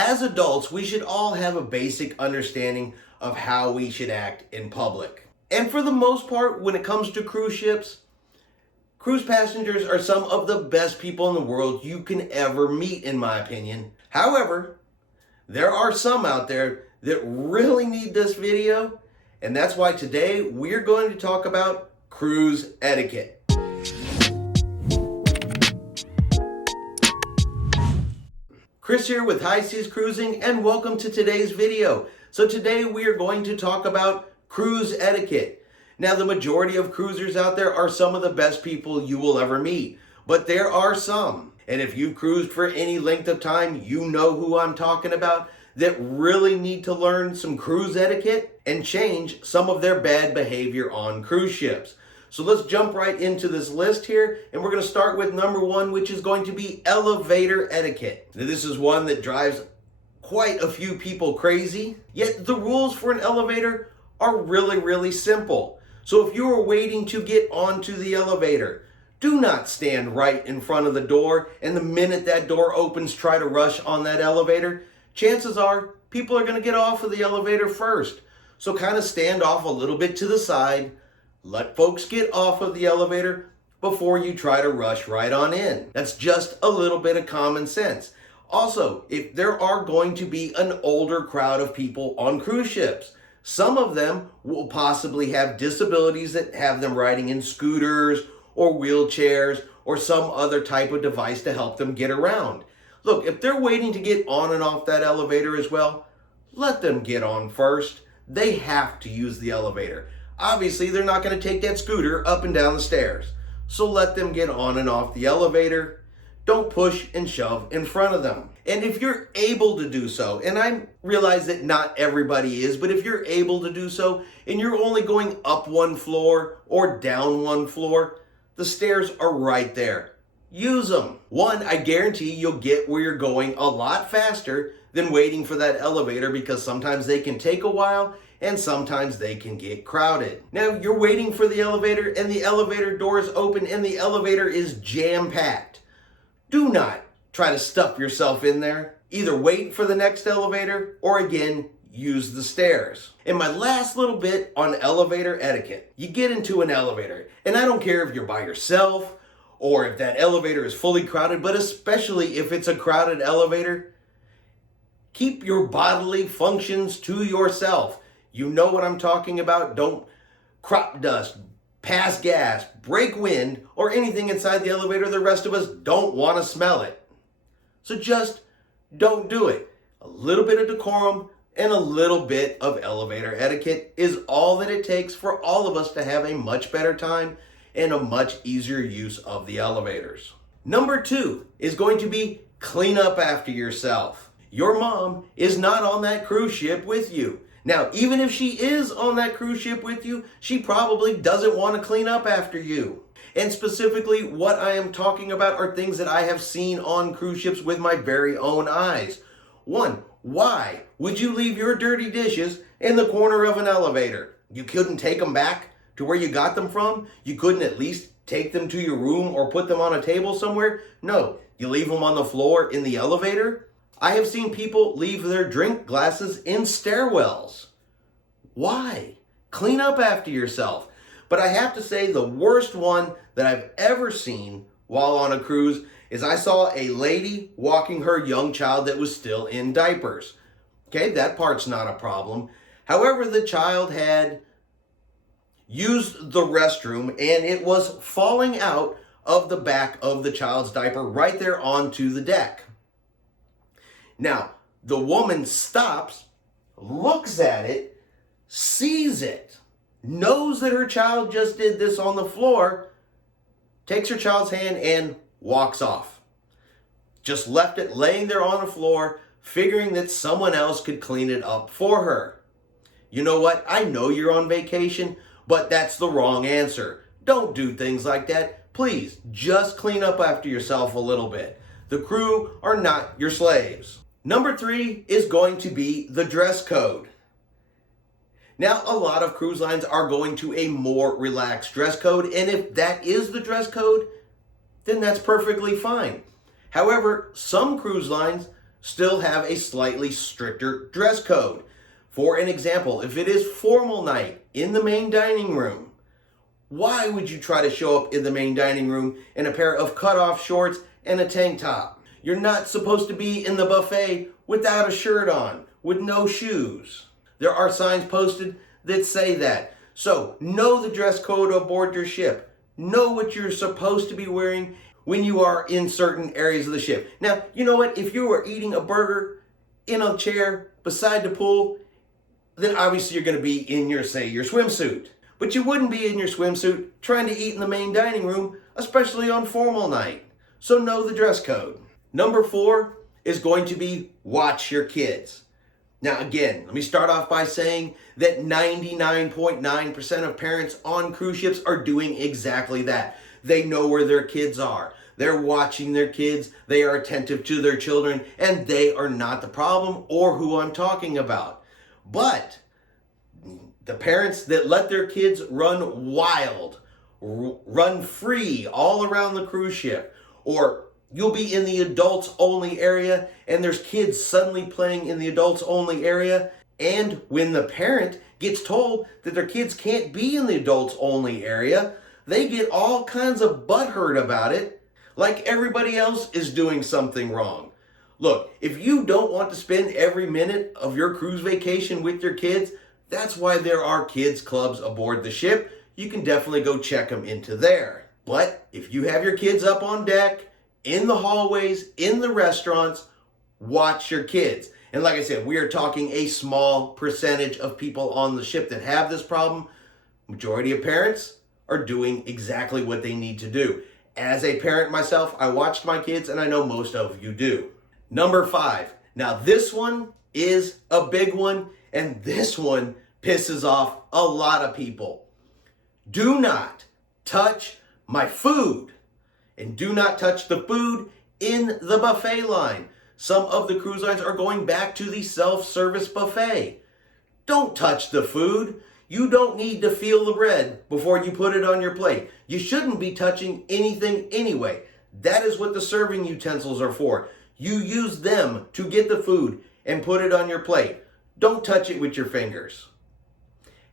as adults, we should all have a basic understanding of how we should act in public. And for the most part, when it comes to cruise ships, cruise passengers are some of the best people in the world you can ever meet, in my opinion. However, there are some out there that really need this video, and that's why today we're going to talk about cruise etiquette. Chris here with High Seas Cruising, and welcome to today's video. So today we are going to talk about cruise etiquette. Now, the majority of cruisers out there are some of the best people you will ever meet, but there are some, and if you've cruised for any length of time, you know who I'm talking about, that really need to learn some cruise etiquette and change some of their bad behavior on cruise ships. So let's jump right into this list here, and we're going to start with number one, which is going to be elevator etiquette. Now, this is one that drives quite a few people crazy, yet the rules for an elevator are really simple. So if you are waiting to get onto the elevator, do not stand right in front of the door, and the minute that door opens, try to rush on that elevator. Chances are people are going to get off of the elevator first. So kind of stand off a little bit to the side. Let folks get off of the elevator before you try to rush right on in. That's just a little bit of common sense. Also, if there are going to be an older crowd of people on cruise ships, some of them will possibly have disabilities that have them riding in scooters or wheelchairs or some other type of device to help them get around. Look, if they're waiting to get on and off that elevator as well, let them get on first. They have to use the elevator. Obviously, they're not going to take that scooter up and down the stairs. So let them get on and off the elevator. Don't push and shove in front of them. And if you're able to do so, and I realize that not everybody is, but if you're able to do so, and you're only going up one floor or down one floor, the stairs are right there. Use them. One, I guarantee you'll get where you're going a lot faster than waiting for that elevator, because sometimes they can take a while and sometimes they can get crowded. Now, you're waiting for the elevator and the elevator doors open and the elevator is jam-packed. Do not try to stuff yourself in there. Either wait for the next elevator or again, use the stairs. And my last little bit on elevator etiquette. You get into an elevator, and I don't care if you're by yourself or if that elevator is fully crowded, but especially if it's a crowded elevator, keep your bodily functions to yourself. You know what I'm talking about. Don't crop dust, pass gas, break wind, or anything inside the elevator. The rest of us don't want to smell it. So just don't do it. A little bit of decorum and a little bit of elevator etiquette is all that it takes for all of us to have a much better time and a much easier use of the elevators. Number two is going to be clean up after yourself. Your mom is not on that cruise ship with you. Now, even if she is on that cruise ship with you, she probably doesn't want to clean up after you. And specifically, what I am talking about are things that I have seen on cruise ships with my very own eyes. One, why would you leave your dirty dishes in the corner of an elevator? You couldn't take them back to where you got them from? You couldn't at least take them to your room or put them on a table somewhere? No, you leave them on the floor in the elevator? I have seen people leave their drink glasses in stairwells. Why? Clean up after yourself. But I have to say, the worst one that I've ever seen while on a cruise is I saw a lady walking her young child that was still in diapers. Okay, that part's not a problem. However, the child had used the restroom and it was falling out of the back of the child's diaper right there onto the deck. Now, the woman stops, looks at it, sees it, knows that her child just did this on the floor, takes her child's hand and walks off. Just left it laying there on the floor, figuring that someone else could clean it up for her. You know what? I know you're on vacation, but that's the wrong answer. Don't do things like that. Please, just clean up after yourself a little bit. The crew are not your slaves. Number three is going to be the dress code. Now, a lot of cruise lines are going to a more relaxed dress code, and if that is the dress code, then that's perfectly fine. However, some cruise lines still have a slightly stricter dress code. For an example, if it is formal night in the main dining room, why would you try to show up in the main dining room in a pair of cutoff shorts and a tank top? You're not supposed to be in the buffet without a shirt on, with no shoes. There are signs posted that say that. So know the dress code aboard your ship. Know what you're supposed to be wearing when you are in certain areas of the ship. Now, you know what? If you are eating a burger in a chair beside the pool, then obviously you're going to be in your swimsuit. But you wouldn't be in your swimsuit trying to eat in the main dining room, especially on formal night. So know the dress code. Number 4 is going to be watch your kids. Now again, let me start off by saying that 99.9% of parents on cruise ships are doing exactly that. They know where their kids are. They're watching their kids, they are attentive to their children, and they are not the problem or who I'm talking about. But the parents that let their kids run wild, run free all around the cruise ship, or you'll be in the adults only area and there's kids suddenly playing in the adults only area, and when the parent gets told that their kids can't be in the adults only area, they get all kinds of butthurt about it, like everybody else is doing something wrong. Look, if you don't want to spend every minute of your cruise vacation with your kids, that's why there are kids clubs aboard the ship. You can definitely go check them into there. But if you have your kids up on deck, in the hallways, in the restaurants, watch your kids. And like I said, we are talking a small percentage of people on the ship that have this problem. Majority of parents are doing exactly what they need to do. As a parent myself, I watched my kids, and I know most of you do. Number 5. Now this one is a big one, and this one pisses off a lot of people. Do not touch my food, and do not touch the food in the buffet line. Some of the cruise lines are going back to the self-service buffet. Don't touch the food. You don't need to feel the bread before you put it on your plate. You shouldn't be touching anything anyway. That is what the serving utensils are for. You use them to get the food and put it on your plate. Don't touch it with your fingers.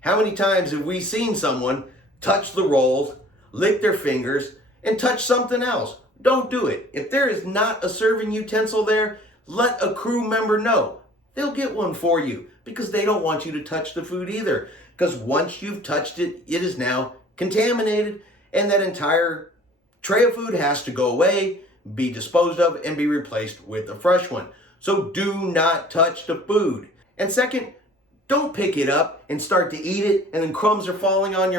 How many times have we seen someone touch the rolls, lick their fingers, and touch something else? Don't do it. If there is not a serving utensil there, let a crew member know. They'll get one for you because they don't want you to touch the food either. Because once you've touched it, it is now contaminated, and that entire tray of food has to go away, be disposed of, and be replaced with a fresh one. So do not touch the food. And second, don't pick it up and start to eat it, and then crumbs are falling out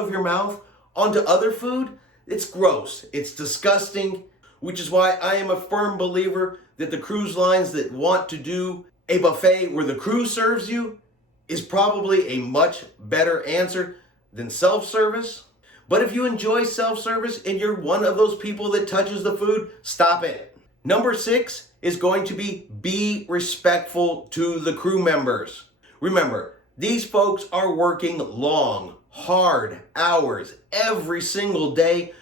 of your mouth onto other food. It's gross. It's disgusting, which is why I am a firm believer that the cruise lines that want to do a buffet where the crew serves you is probably a much better answer than self-service. But if you enjoy self-service and you're one of those people that touches the food, stop it. Number 6 is going to be respectful to the crew members. Remember, these folks are working long, hard hours every single day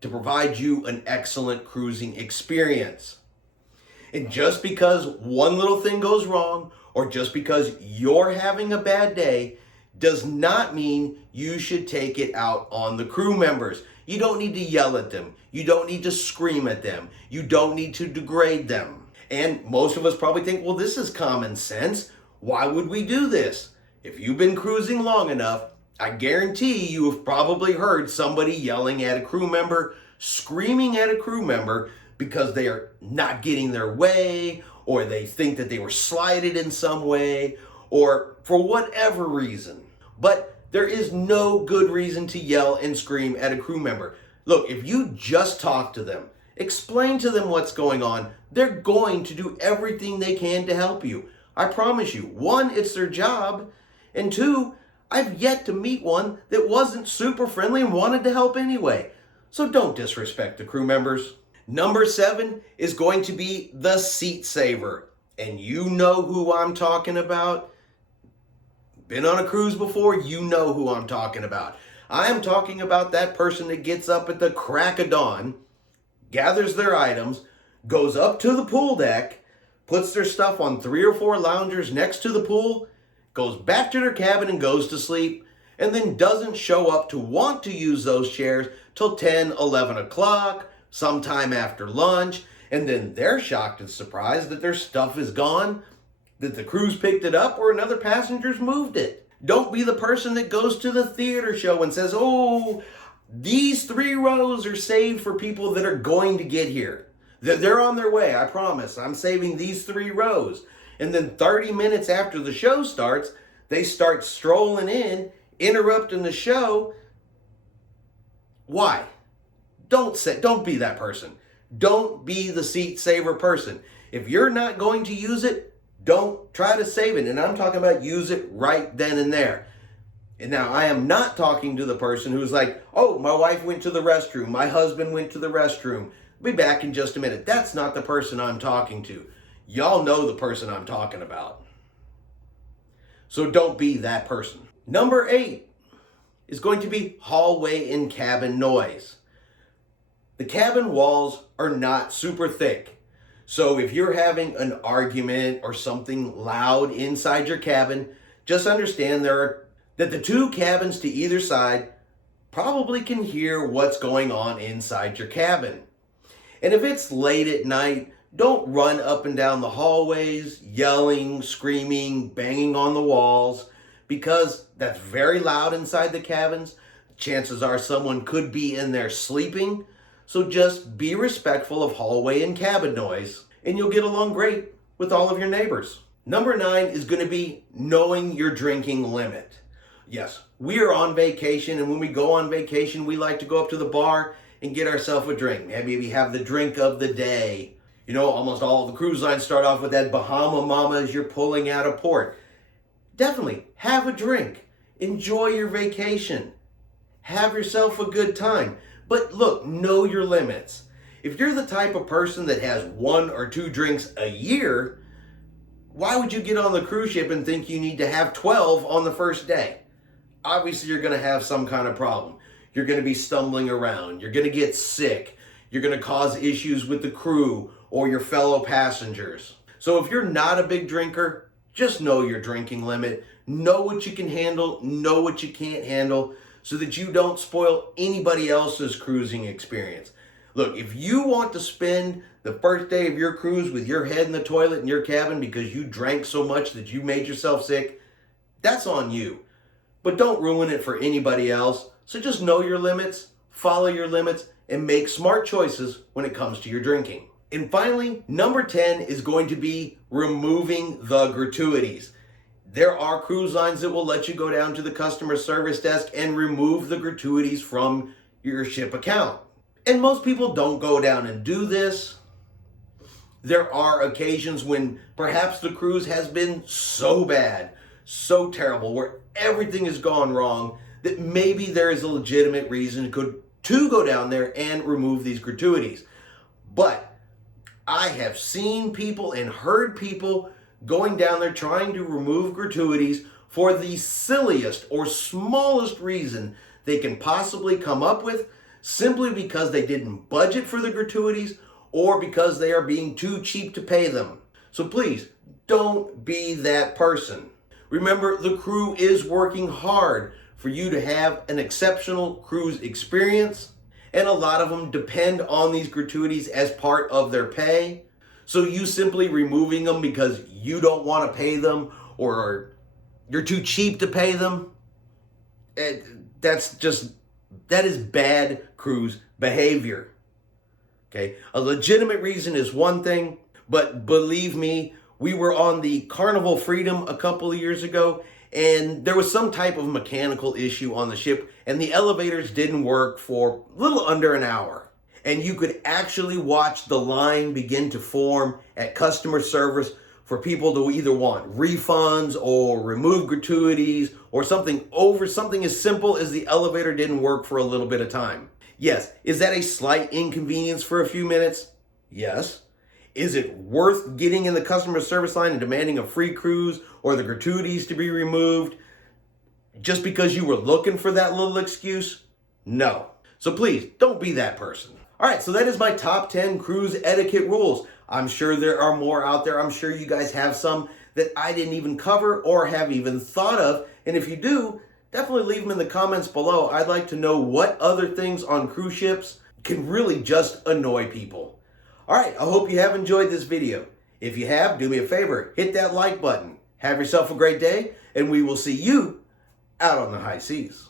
to provide you an excellent cruising experience. And just because one little thing goes wrong, or just because you're having a bad day, does not mean you should take it out on the crew members. You don't need to yell at them. You don't need to scream at them. You don't need to degrade them. And most of us probably think, well, this is common sense. Why would we do this? If you've been cruising long enough, I guarantee you have probably heard somebody yelling at a crew member, screaming at a crew member because they are not getting their way, or they think that they were slighted in some way, or for whatever reason. But there is no good reason to yell and scream at a crew member. Look, if you just talk to them, explain to them what's going on, they're going to do everything they can to help you. I promise you. 1, it's their job. And 2, I've yet to meet one that wasn't super friendly and wanted to help anyway. So don't disrespect the crew members. Number 7 is going to be the seat saver. And you know who I'm talking about. Been on a cruise before, you know who I'm talking about. I am talking about that person that gets up at the crack of dawn, gathers their items, goes up to the pool deck, puts their stuff on 3 or 4 loungers next to the pool, goes back to their cabin and goes to sleep, and then doesn't show up to want to use those chairs till 10, 11 o'clock, sometime after lunch, and then they're shocked and surprised that their stuff is gone, that the cruise picked it up or another passenger's moved it. Don't be the person that goes to the theater show and says, oh, these 3 rows are saved for people that are going to get here. They're on their way, I promise. I'm saving these 3 rows. And then 30 minutes after the show starts, they start strolling in, interrupting the show. Why? Don't be that person. Don't be the seat saver person. If you're not going to use it, don't try to save it. And I'm talking about use it right then and there. And now I am not talking to the person who's like, oh, my wife went to the restroom. My husband went to the restroom. I'll be back in just a minute. That's not the person I'm talking to. Y'all know the person I'm talking about. So don't be that person. Number 8 is going to be hallway and cabin noise. The cabin walls are not super thick. So if you're having an argument or something loud inside your cabin, just understand that the 2 cabins to either side probably can hear what's going on inside your cabin. And if it's late at night, don't run up and down the hallways, yelling, screaming, banging on the walls, because that's very loud inside the cabins. Chances are someone could be in there sleeping. So just be respectful of hallway and cabin noise, and you'll get along great with all of your neighbors. Number 9 is going to be knowing your drinking limit. Yes, we are on vacation, and when we go on vacation, we like to go up to the bar and get ourselves a drink. Maybe we have the drink of the day. You know, almost all the cruise lines start off with that Bahama Mama as you're pulling out of port. Definitely have a drink. Enjoy your vacation. Have yourself a good time. But look, know your limits. If you're the type of person that has 1 or 2 drinks a year, why would you get on the cruise ship and think you need to have 12 on the first day? Obviously, you're going to have some kind of problem. You're going to be stumbling around. You're going to get sick. You're going to cause issues with the crew or your fellow passengers. So if you're not a big drinker, just know your drinking limit. Know what you can handle. Know what you can't handle so that you don't spoil anybody else's cruising experience. Look, if you want to spend the first day of your cruise with your head in the toilet in your cabin because you drank so much that you made yourself sick, that's on you. But don't ruin it for anybody else. So just know your limits, follow your limits, and make smart choices when it comes to your drinking. And finally, number 10 is going to be removing the gratuities. There are cruise lines that will let you go down to the customer service desk and remove the gratuities from your ship account. And most people don't go down and do this. There are occasions when perhaps the cruise has been so bad, so terrible, where everything has gone wrong, that maybe there is a legitimate reason to go down there and remove these gratuities. But I have seen people and heard people going down there trying to remove gratuities for the silliest or smallest reason they can possibly come up with, simply because they didn't budget for the gratuities or because they are being too cheap to pay them. So please, don't be that person. Remember, the crew is working hard for you to have an exceptional cruise experience, and a lot of them depend on these gratuities as part of their pay. So you simply removing them because you don't want to pay them or you're too cheap to pay them, that is bad cruise behavior. Okay, a legitimate reason is one thing, but believe me, we were on the Carnival Freedom a couple of years ago, and there was some type of mechanical issue on the ship, and the elevators didn't work for a little under an hour. And you could actually watch the line begin to form at customer service for people to either want refunds or remove gratuities or something as simple as the elevator didn't work for a little bit of time. Yes, is that a slight inconvenience for a few minutes? Yes. Is it worth getting in the customer service line and demanding a free cruise or the gratuities to be removed just because you were looking for that little excuse? No. So please, don't be that person. All right, so that is my top 10 cruise etiquette rules. I'm sure there are more out there. I'm sure you guys have some that I didn't even cover or have even thought of. And if you do, definitely leave them in the comments below. I'd like to know what other things on cruise ships can really just annoy people. All right, I hope you have enjoyed this video. If you have, do me a favor, hit that like button. Have yourself a great day, and we will see you out on the high seas.